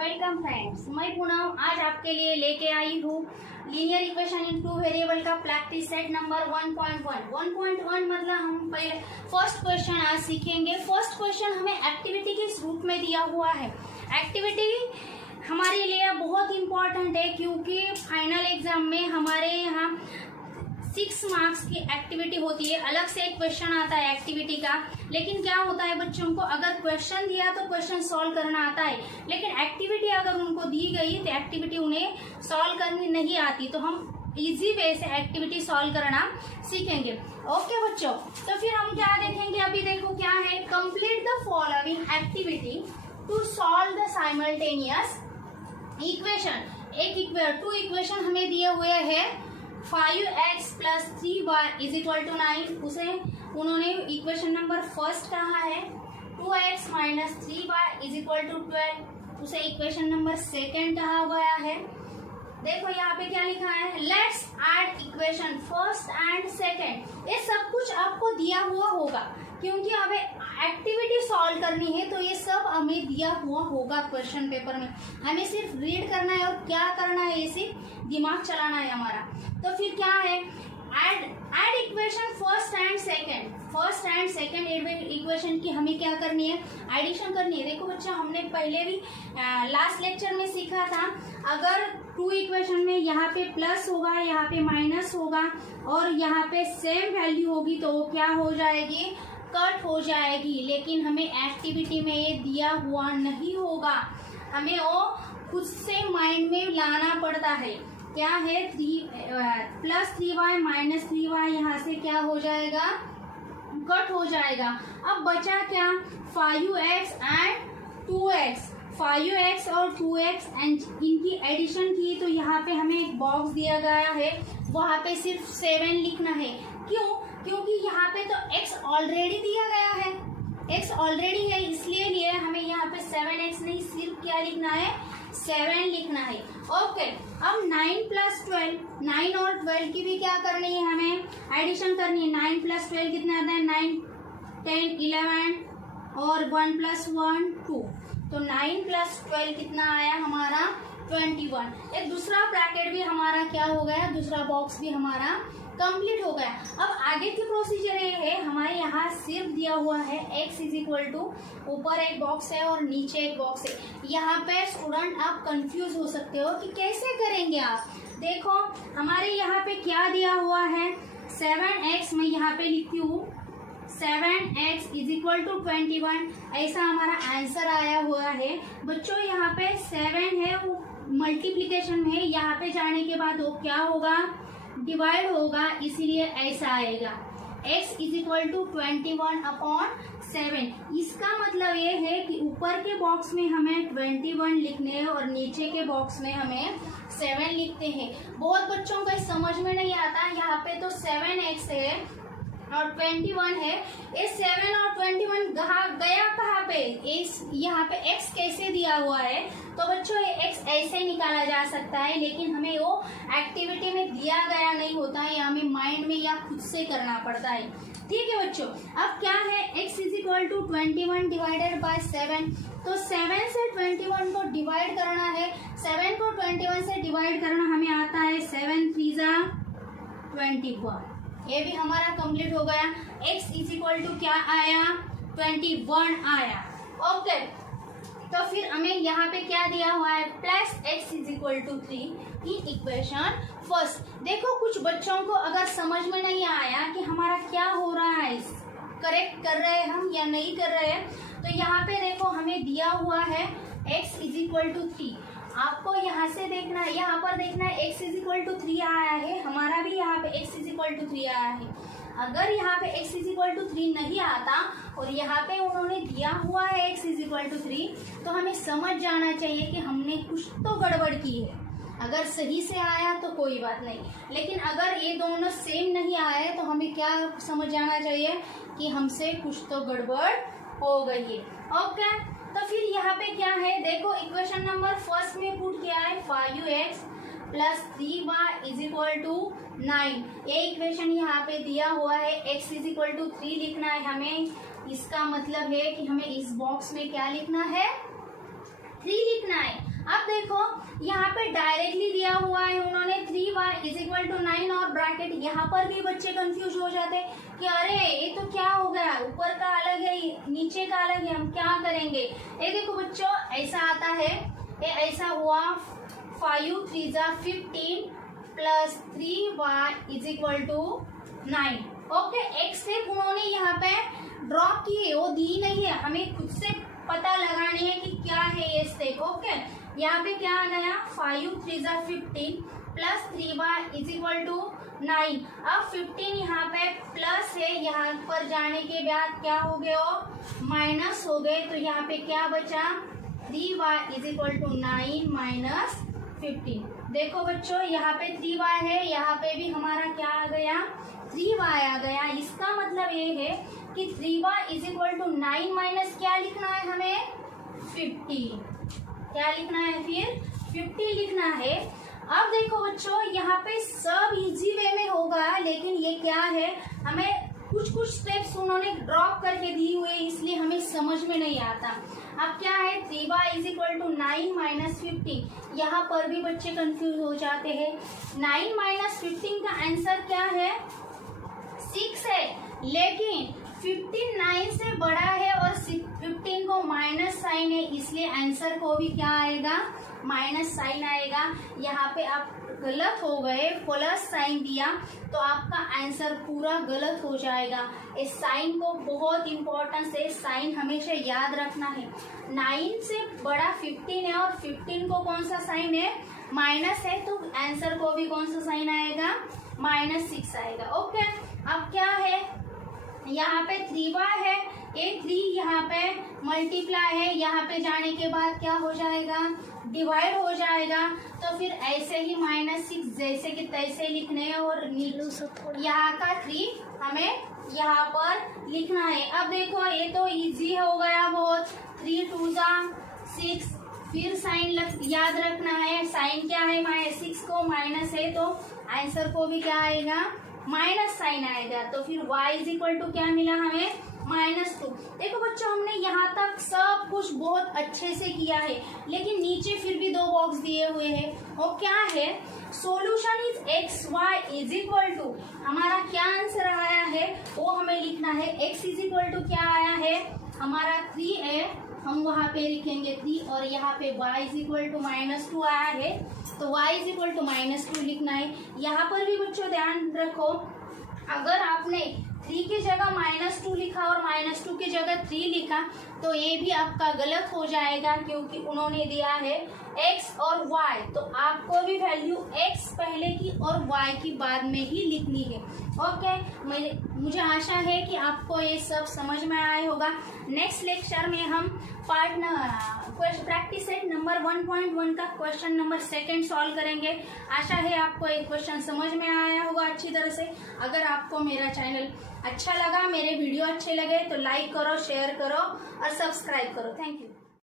Welcome friends, मैं पूनम आज आपके लिए लेके आई हूँ linear equation in two variable का प्रैक्टिस सेट नंबर 1.1। 1.1 मतलब हम पहले फर्स्ट क्वेश्चन आज सीखेंगे। फर्स्ट क्वेश्चन हमें एक्टिविटी के रूप में दिया हुआ है। एक्टिविटी हमारे लिए बहुत इम्पोर्टेंट है क्योंकि फाइनल एग्जाम में हमारे यहाँ 6 मार्क्स की एक्टिविटी होती है। अलग से एक क्वेश्चन आता है एक्टिविटी का, लेकिन क्या होता है बच्चों को अगर क्वेश्चन दिया तो क्वेश्चन सॉल्व करना आता है, लेकिन एक्टिविटी अगर उनको दी गई तो एक्टिविटी उन्हें सॉल्व करनी नहीं आती। तो हम इजी वे से एक्टिविटी सॉल्व करना सीखेंगे। ओके बच्चों, तो फिर हम क्या देखेंगे, अभी देखो क्या है, complete the following activity to solve the simultaneous equation. Two equation हमें दिए हुए हैं 5x + 3y = 9। उसे उन्होंने इक्वेशन नंबर फर्स्ट कहा है। 2x - 3y = 12 उसे इक्वेशन नंबर सेकेंड कहा गया है। देखो यहाँ पे क्या लिखा है, let's add equation first and second. ये सब कुछ आपको दिया हुआ होगा क्योंकि हमें एक्टिविटी सॉल्व करनी है, तो ये सब हमें दिया हुआ होगा क्वेश्चन पेपर में। हमें सिर्फ रीड करना है और क्या करना है, ये सिर्फ दिमाग चलाना है हमारा। तो फिर क्या है, add equation first and second. First and second equation की हमें क्या करनी है, एडिशन करनी है। देखो बच्चा, हमने पहले भी लास्ट लेक्चर में सीखा था, अगर 2 इक्वेशन में यहाँ पे प्लस होगा, यहाँ पे माइनस होगा और यहाँ पे सेम वैल्यू होगी तो वो क्या हो जाएगी, कट हो जाएगी। लेकिन हमें एक्टिविटी में ये दिया हुआ नहीं होगा, हमें वो खुद से माइंड में लाना पड़ता है। क्या है, +3y - 3y यहाँ से क्या हो जाएगा, कट हो जाएगा। अब बचा क्या, 5x एंड 2x। 5x और 2x एंड इनकी एडिशन की तो यहाँ पे हमें एक बॉक्स दिया गया है, वहाँ पे सिर्फ 7 लिखना है। क्यों, क्योंकि यहाँ पे तो x ऑलरेडी दिया गया है, x ऑलरेडी है, इसलिए हमें यहाँ पे 7x नहीं, सिर्फ क्या लिखना है, 7 लिखना है। ओके, अब 9 + 12, 9 और 12 की भी क्या करनी है, हमें एडिशन करनी है। 9 + 12 कितना आता है, 9, 10, 11 और 1 + 1 2। तो 9 + 12 कितना आया हमारा, 21। एक दूसरा ब्रैकेट भी हमारा क्या हो गया, दूसरा बॉक्स भी हमारा कंप्लीट हो गया। अब आगे की प्रोसीजर ये है, हमारे यहाँ सिर्फ दिया हुआ है x = ऊपर एक बॉक्स है और नीचे एक बॉक्स है। यहाँ पे स्टूडेंट आप कंफ्यूज हो सकते हो कि कैसे करेंगे आप। देखो हमारे यहाँ पे क्या दिया हुआ है, 7x, मैं यहाँ पे लिखती हूँ 7x = 21। ऐसा हमारा आंसर आया हुआ है। बच्चों यहाँ पे 7 है, वो मल्टीप्लीकेशन में है, यहाँ पे जाने के बाद वो क्या होगा, डिवाइड होगा, इसीलिए ऐसा आएगा x = 21/7। इसका मतलब ये है कि ऊपर के बॉक्स में हमें 21 लिखने हैं और नीचे के बॉक्स में हमें 7 लिखते हैं। बहुत बच्चों को समझ में नहीं आता, यहाँ पे तो 7x है और 21 है, ये 7 और 21 गया कहाँ पे, इस यहाँ पे x कैसे दिया हुआ है। तो बच्चों ये x ऐसे निकाला जा सकता है, लेकिन हमें वो एक्टिविटी में दिया गया नहीं होता है, हमें माइंड में या खुद से करना पड़ता है। ठीक है बच्चों, अब क्या है, x = 21 / 7। तो 7 से 21 को डिवाइड करना है, 7 को 21 से डिवाइड करना हमें आता है, 7 × 3 = 21। ये भी हमारा कंप्लीट हो गया। x = क्या आया, 21 आया। ओके, तो फिर हमें यहाँ पे क्या दिया हुआ है, +x = 3 इन इक्वेशन फर्स्ट। देखो कुछ बच्चों को अगर समझ में नहीं आया कि हमारा क्या हो रहा है, करेक्ट कर रहे हैं हम या नहीं कर रहे हैं, तो यहाँ पे देखो हमें दिया हुआ है x = 3। आपको यहाँ से देखना है, यहाँ पर देखना है x = 3 आया है, हमारा भी यहाँ पे x = 3 आया है। अगर यहाँ पे x = 3 नहीं आता और यहाँ पे उन्होंने दिया हुआ है x = 3, तो हमें समझ जाना चाहिए कि हमने कुछ तो गड़बड़ की है। अगर सही से आया तो कोई बात नहीं, लेकिन अगर ये दोनों सेम नहीं आए तो हमें क्या समझ जाना चाहिए कि हमसे कुछ तो गड़बड़ हो गई है। ओके, तो फिर यहाँ पे क्या है, देखो इक्वेशन नंबर फर्स्ट में पुट किया है 5x + 3y = 9। ये इक्वेशन यहाँ पे दिया हुआ है, x = 3 लिखना है हमें। इसका मतलब है कि हमें इस बॉक्स में क्या लिखना है, 3 लिखना है। अब देखो यहाँ पे डायरेक्टली दिया हुआ है उन्होंने 3y = 9 और ब्रैकेट, यहाँ पर भी बच्चे कंफ्यूज हो जाते कि अरे ये तो क्या हो गया, ऊपर का अलग है नीचे का अलग है, हम क्या करेंगे। ये देखो बच्चों ऐसा आता है, ये ऐसा हुआ 5 3 15 प्लस 3y = 9। ओके, एक स्टेप उन्होंने यहाँ पे ड्रॉप की है, वो दी नहीं है, हमें खुद से पता लगानी है कि क्या है ये स्टेप। ओके, यहाँ पे क्या आ गया 5 3 15 प्लस 3y = 9। अब 15 यहाँ पे प्लस है, यहाँ पर जाने के बाद क्या हो गए वो माइनस हो गए, तो यहाँ पे क्या बचा 3y = 9 माइनस 15। देखो बच्चों यहाँ पे 3y है, यहाँ पे भी हमारा क्या आ गया 3y आ गया। इसका मतलब ये है कि 3y = 9 माइनस क्या लिखना है हमें 50। क्या लिखना है फिर 50 लिखना है। अब देखो बच्चों यहाँ पे सब इजी वे में होगा, लेकिन ये क्या है हमें कुछ स्टेप्स उन्होंने ड्रॉप करके दी हुए, इसलिए हमें समझ में नहीं आता। अब क्या है 3y = 9 माइनस 15, यहाँ पर भी बच्चे कंफ्यूज हो जाते हैं। 9 माइनस 15 का आंसर क्या है 6 है, लेकिन 15 9 से बड़ा है और 15 को माइनस साइन है, इसलिए आंसर को भी क्या आएगा माइनस साइन आएगा। यहाँ पे आप गलत हो गए, प्लस साइन दिया तो आपका आंसर पूरा गलत हो जाएगा। इस साइन को बहुत इंपॉर्टेंस है, साइन हमेशा याद रखना है। 9 से बड़ा 15 है और 15 को कौन सा साइन है माइनस है, तो आंसर को भी कौन सा साइन आएगा -6 आएगा। ओके, अब क्या है यहाँ पे 3y है, ये 3 यहाँ पे मल्टीप्लाई है, यहाँ पे जाने के बाद क्या हो जाएगा डिवाइड हो जाएगा, तो फिर ऐसे ही -6 जैसे कि तैसे लिखने हैं और यहाँ का 3 हमें यहाँ पर लिखना है। अब देखो ये तो इजी हो गया बहुत, 3 2 6, फिर साइन याद रखना है, साइन क्या है -6 को माइनस है तो आंसर को भी क्या आएगा माइनस साइन आएगा, तो फिर y = क्या मिला हमें -2। देखो बच्चों हमने यहाँ तक सब कुछ बहुत अच्छे से किया है, लेकिन नीचे फिर भी 2 बॉक्स दिए हुए हैं, वो क्या है सॉल्यूशन इज x y = हमारा क्या आंसर आया है वो हमें लिखना है। x = क्या आया है हमारा 3 है, हम वहाँ पे लिखेंगे 3 और यहाँ पे y = -2 आया है, तो y = -2 लिखना है। यहाँ पर भी बच्चों ध्यान रखो, अगर आपने 3 की जगह -2 लिखा और -2 की जगह 3 लिखा तो ये भी आपका गलत हो जाएगा, क्योंकि उन्होंने दिया है x और y, तो आपको भी वैल्यू x पहले की और y की बाद में ही लिखनी है। ओके, मुझे आशा है कि आपको ये सब समझ में आया होगा। नेक्स्ट लेक्चर में हम प्रैक्टिस सेट नंबर 1.1 का क्वेश्चन नंबर 2 सॉल्व करेंगे। आशा है आपको ये क्वेश्चन समझ में आया होगा अच्छी तरह से। अगर आपको मेरा चैनल अच्छा लगा, मेरे वीडियो अच्छे लगे तो लाइक करो, शेयर करो और सब्सक्राइब करो। Thank you.